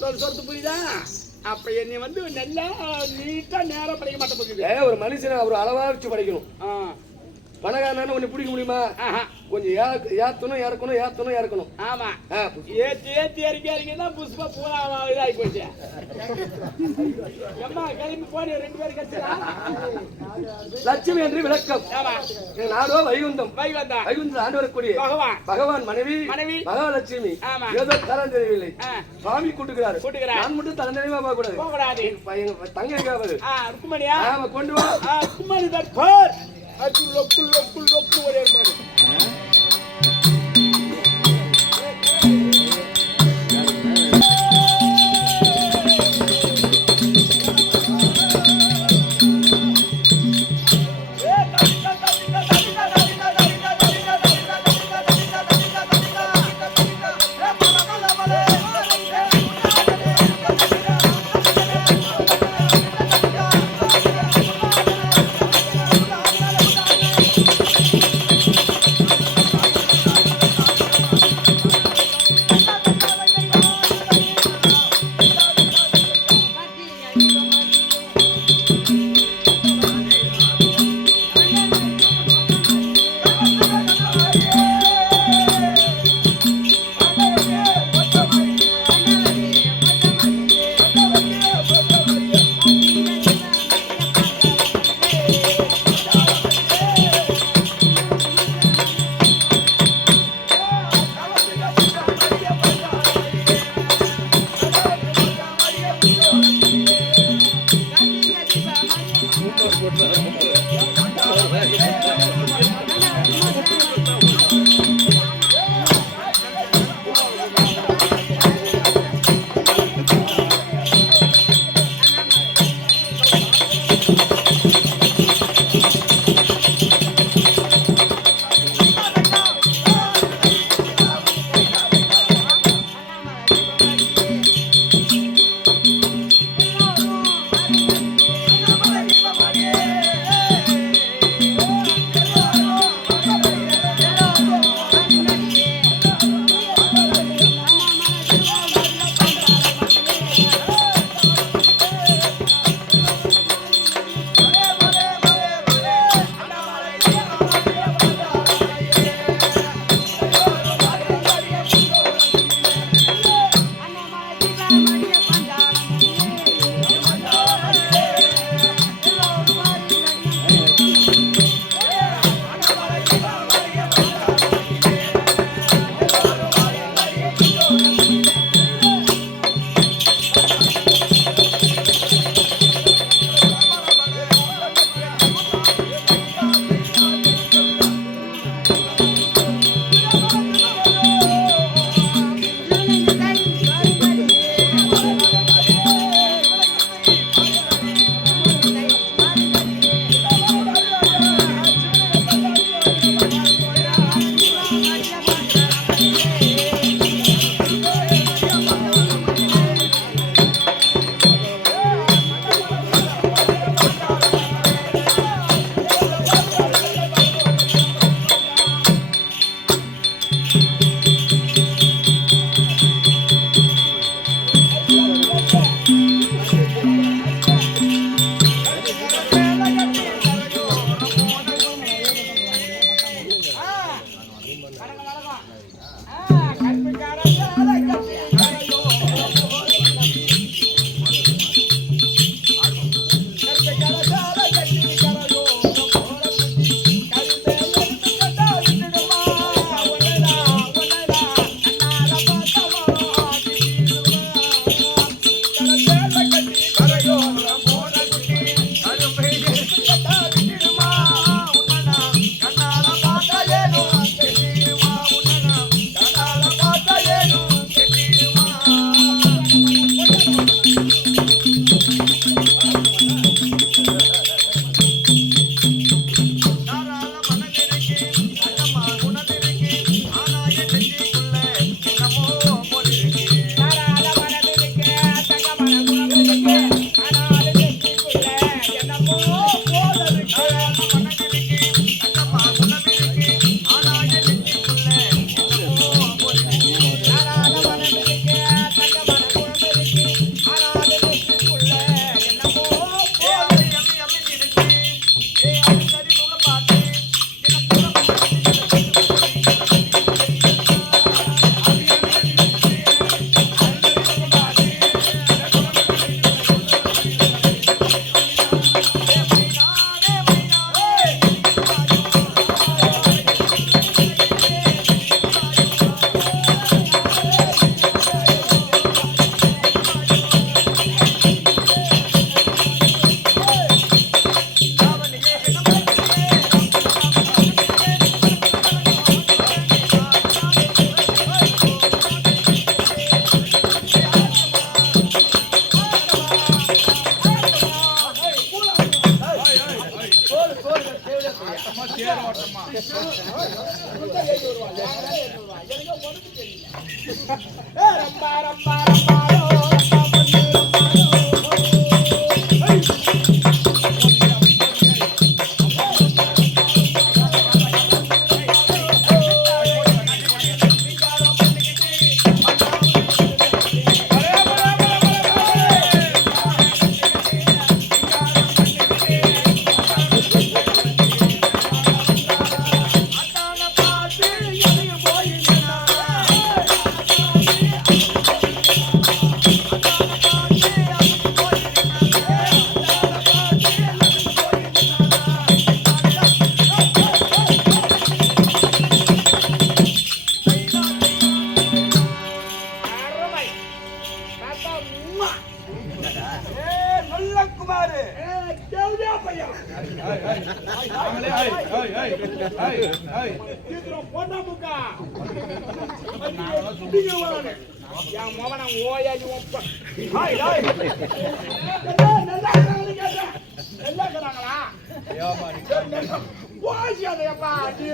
சொல்றது புரியுதா? அப்ப என்னை வந்து நல்லா நீட்டா நேரம் படிக்க மாட்டேன் புரியுது. ஒரு மனுஷனை அவர் அளவா வச்சு படிக்கணும். பணக்காரனான உன்னை பிடிக்க முடியுமா? கொஞ்சம் ஏத்தணும் இறக்கணும் ஏத்தணும் இறக்கணும். ஆமா, ஏத்தி ஏத்தி இறக்கி இறக்கிதான் புஷ்பா பூரா இதாகி போச்சு. எம்மா கிளம்பி போன 2 பேரும் கட்சியா. லட்சுமி என்று விளக்கம். நாடோ வைகுந்தம். வைகுந்தம் ஆண்டு வரக்கூடிய பகவான் மனைவி மகாலட்சுமி. ஏதோ தரம் தெரியவில்லை. சுவாமி கூட்டுக்கிறாரு. நான் மட்டும் தரந்தனிமா போக கூடாது. தங்க எங்காவது ருக்குமணியா கொண்டு வா. ருக்குமணி தற்போர் அது லொக்கு லொக்கு லொக்கு ஒரே மாதிரி.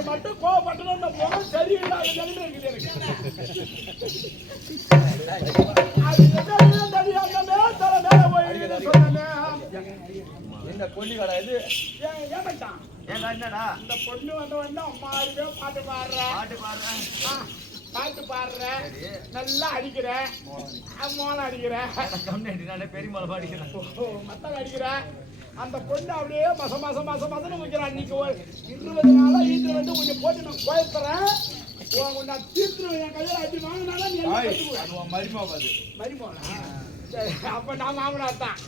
மட்டும் கோபப்பட்டு சரியில்லாத நிலைமை இருக்குது இந்த பொண்ணு கடை இது ஏமாட்டான் என்னடா இந்த பொண்ணு வந்த அம்மா பாட்டு பாடுற நல்லா அடிக்கிற மோளம் அடிக்கிற பெரிய மலை அடிக்கிறேன் மத்தம் அடிக்கிற அந்த பொண்ணு அப்படியே மசன்னு வைக்கிறான். இன்னைக்கு 20 நாளா வீட்டுல வந்து கொஞ்சம் போட்டு நான் குழப்பறேன். நான் தீர்த்துருவேன். என் கையில அடி வாங்கினாலும் மரிமோனா சரி, அப்ப நான் மாமனார் தான்.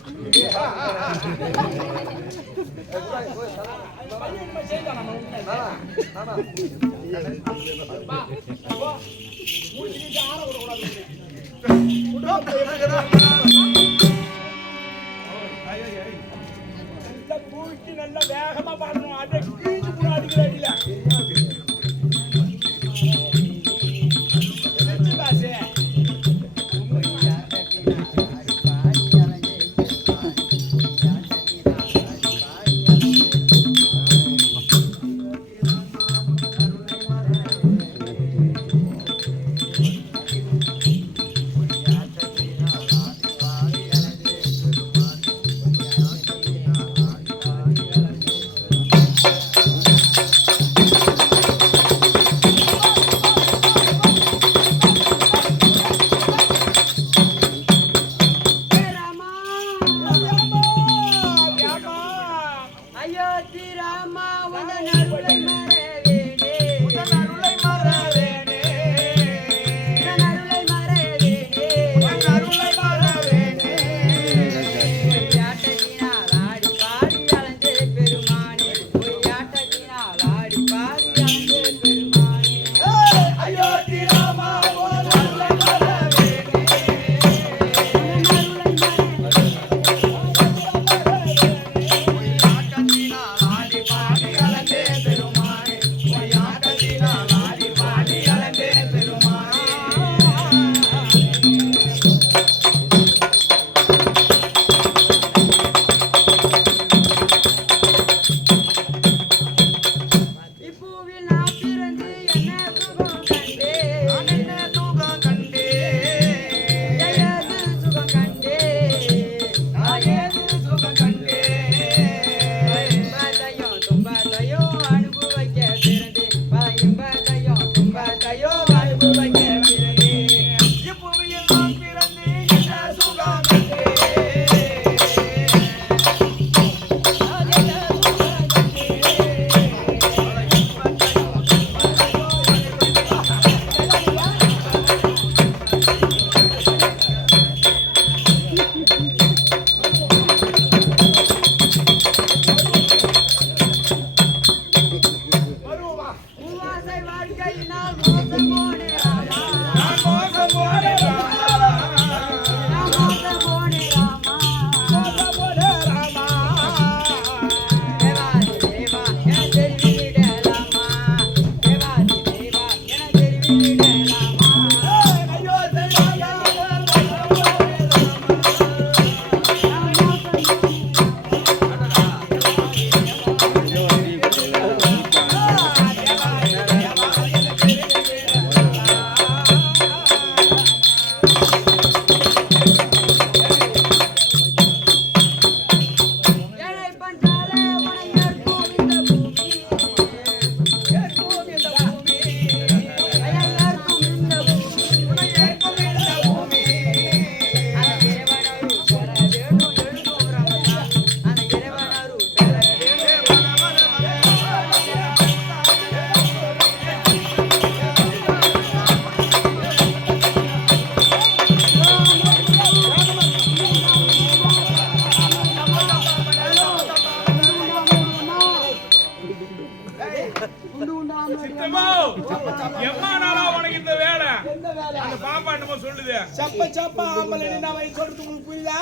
நல்ல வேகமா பாடணும். அதை கீழ்த்து கூட அடிக்கிற வாழ்க்கையினால் மோசம் போனே சப்ப சப்ப ஆம்பளை நான் சொல்றது உங்களுக்கு புரியுதா?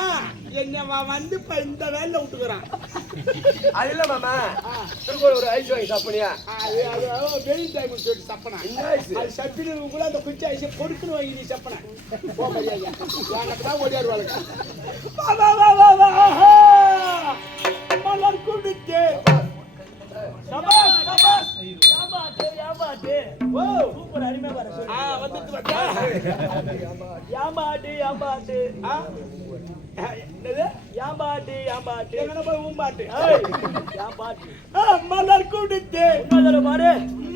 என்ன வந்து இப்ப இந்த வேலையில விட்டுக்கிறான். அது இல்ல மாமா, திரும்ப ஒரு ஐஸ் வாங்கி சாப்பிடுறியா? வெயில் டைம் சொல்லிட்டு சப்பனா அது சப்பினு கூட அந்த குச்சி ஐஸை பொறுக்குன்னு வாங்கி நீ சப்பன போ மரியாதை எனக்கு தான் ஓடியாருவாளுங்க. மலர் குடிச்சே சூப்பர் அருமையா பாரு. வந்துட்டு வந்தா யாம்பாட்டு யாம்பாட்டு என்னது யாம்பாட்டு யாம்பாட்டு எங்கன போய் ஊம்பாட்டு யாம்பாட்டு மலர் குடிச்சே இன்னொரு பாரு.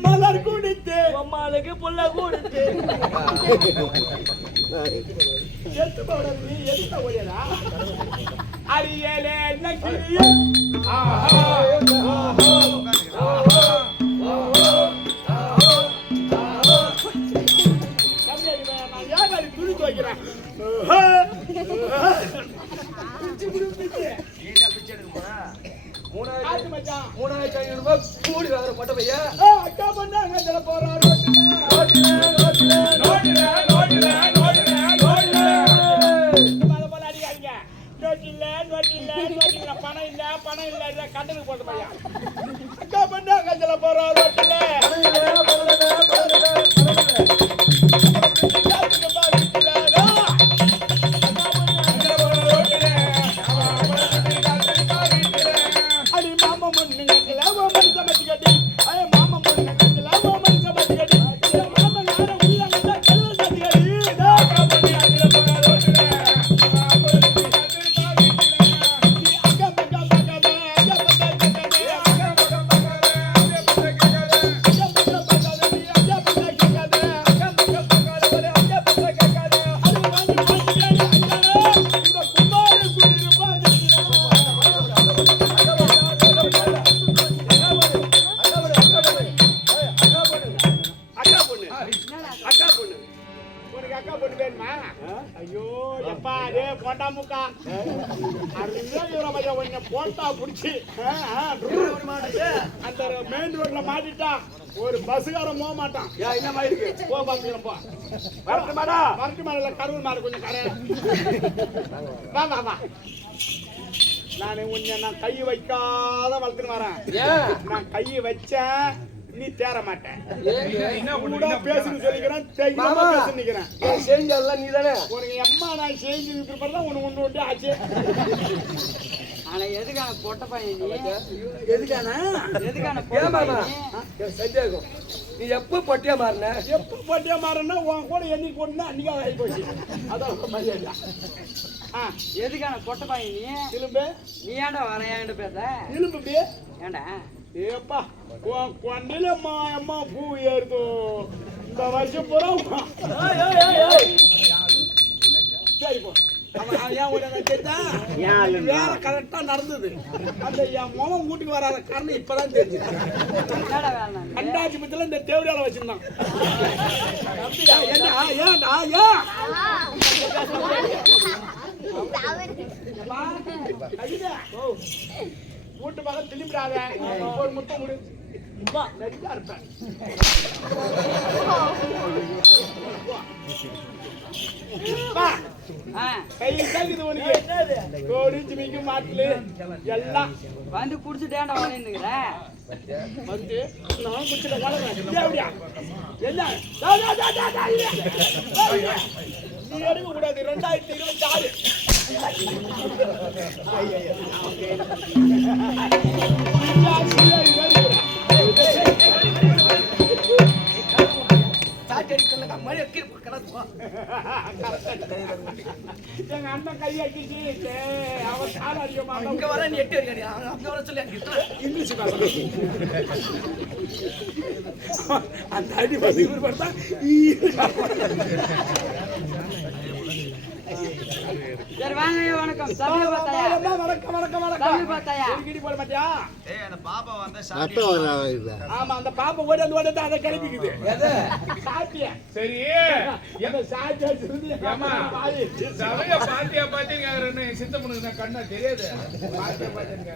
மலர் குடிச்சே அம்மாளுக்கு புள்ள கூடுச்சு. செத்து போட நீ எதுக்கு ஓடியடா? அரியலே என்ன கிரியே ஆஹா ஆஹா துணி துவைக்கிறேன். ஆச்சு மச்சான். 3500 ரூபாய் கூடி வாங்குற பட்ட பையா. அக்கா பண்ணாங்க இதுல போறோம். பணம் இல்ல பணம் இல்ல கண்டனுக்கு போட்ட பையா. அக்கா பண்ணாங்க இதுல போறோம். ஐயோ எப்பா டே போட்டா முக்கா அருமையா போட்டா புடிச்சு அந்த மெயின் ரோட்ல மாட்டிட்டா ஒரு பஸ்காரன் போக மாட்டான். என்ன மாதிரி இருக்கு? போ பாத்துக்கிறப்பா வரட்டு மாடல கருவூர் மாடு கொஞ்சம் கரை வா வா வா. நான் கை வைக்காத வளர்த்துன்னு வரேன். நான் கையை வச்சேன் நீ தேர மாட்டேன். பேசுன்னு சொல்லிக்கிறேன் நிக்கிறேன். செஞ்செல்லாம் நீ தானே. உனக்கு எம்மா நான் செஞ்சு தான் உனக்கு ஒன்று ஒன்று ஆச்சு. ஆனா எதுக்கான பொட்ட பையன் எதுக்கான சந்தேகம். நீ எப்ப பொட்டியா மாறின? எப்ப பொட்டியா மாறினா உன் கூட என்னைக்கு போனா அன்னைக்கு ஆகி போச்சு. அதான் மரியாதை. எதுக்கான பொட்ட பையன் நீ திரும்ப நீ ஏன்டா வர ஏன்டா பேச திரும்ப ஏன்டா ஏப்பா கொண்டில அம்மா பூ ஏறுதோ இந்த வருஷம் பூரா. சரி போ வேற கரெக்டா நடந்தது. அந்த என் மொழம் வீட்டுக்கு வராத காரணம் இப்பதான் தெரிஞ்சு. கண்டாட்சி பத்தில இந்த தேவடியால வச்சிருந்தான். வீட்டு பக்கம் திரும்பிடாத. ஒரு முத்தம் முடி நெருங்கா இருப்பேன். எல்லாம் வந்து குடிச்சுட்டேன்டா வாங்கினுங்கிற வந்து நான் குடிச்சிட நீ எடுக்க கூடாது. 2026 எங்க அண்ணன் கையாக்கிச்சு அவன் சால அதிகமாக இங்க வர நீ 8 வரைக்கும் அங்க வர சொல்லி இங்கிலீஷ் அந்த அடி பத்தி பார்த்தா சரி வாங்க வணக்கம் சபை பார்த்தாயா வணக்கம் வணக்கம் வணக்கம் சபை பார்த்தாயா கிடி போட மாட்டியா அந்த பாப்பா வந்து ஆமா அந்த பாப்பா ஓடி வந்து அதை கிளப்பிக்குது சாப்பிட்டியா சரி எங்க சாப்பிட்டு வச்சிருந்து ஏம்மா, சபைய பாத்தியா பாத்தீங்க சித்தப்பனுக்கு கண்ணா தெரியாது பாத்தியா பாத்தியா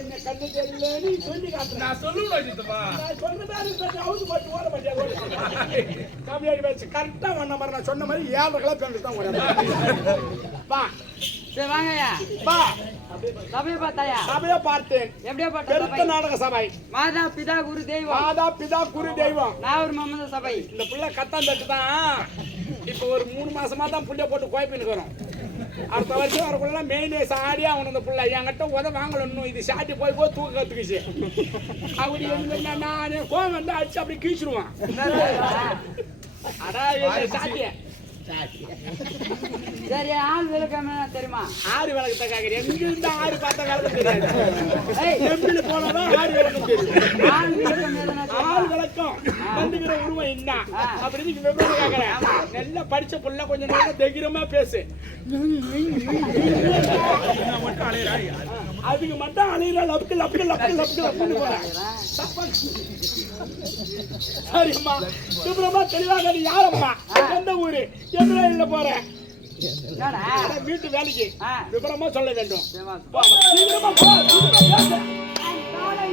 என்ன கண்ணு தெரியல நீ சொல்லி காட்டுற நான் சொல்லுவேன் சித்தப்பா நான் சொன்ன மாதிரி அவுது போட்டு ஓட மாட்டியா கம்மியாடி வச்சு கரெக்டா வந்த மாதிரி நான் சொன்ன மாதிரி 7 கிலோ பேண்ட் தான் ஓட வா சரி வாங்கய்யா வா சபை பார்த்தாயா சபையை பார்த்தேன் எப்படியா பார்த்த பெருத்த சபை நாடக சபை மாதா பிதா குரு தெய்வம் மாதா பிதா குரு தெய்வம் நாகூர் மம்மத சபை இந்த புள்ள கத்தான் தட்டு தான் இப்போ ஒரு 3 மாசமா தான் புள்ளைய போட்டு குழப்பின்னு இருக்கிறோம் அடுத்த வருஷம் வரக்குள்ள மெயின் சாடியா அவனு இந்த புள்ள என்கிட்ட உத வாங்கல இன்னும் இது சாட்டி போய் போய் தூக்க கத்துக்குச்சு அப்படி வந்து நான் கோவம் வந்து அடிச்சு அப்படி கீச்சிருவான் அடா சாட்டிய சரி ஆள் விளக்கம் தெரியுமா ஆறு விளக்கத்தை கேட்கறேன் எங்க இருந்தா ஆறு பார்த்தா விளக்கம் தெரியாது ஏய் எப்படி போனாதான் ஆறு விளக்கம் தெரியும் ஆள் விளக்கம் எதுனா ஆள் விளக்கம் வந்துக்கிற உருவம் என்ன அப்படின்னு விவரம் கேட்கறேன் நல்லா படிச்ச புள்ள கொஞ்சம் நல்லா தைரியமா பேசு அதுக்கு மட்டும் அலையிற லப்க்கு லப்க்கு லப்க்கு லப்க்கு லப்க்குன்னு போறேன் சரிம்மா விவரமா தெளிவாக நீ யாரம்மா எந்த ஊரு எந்த போறேன் என்னடா வீட்டு வேலைக்கு விவரமா சொல்ல வேண்டும் சேவா சீக்கிரமா போ, சீக்கிரமா பேசு. காலை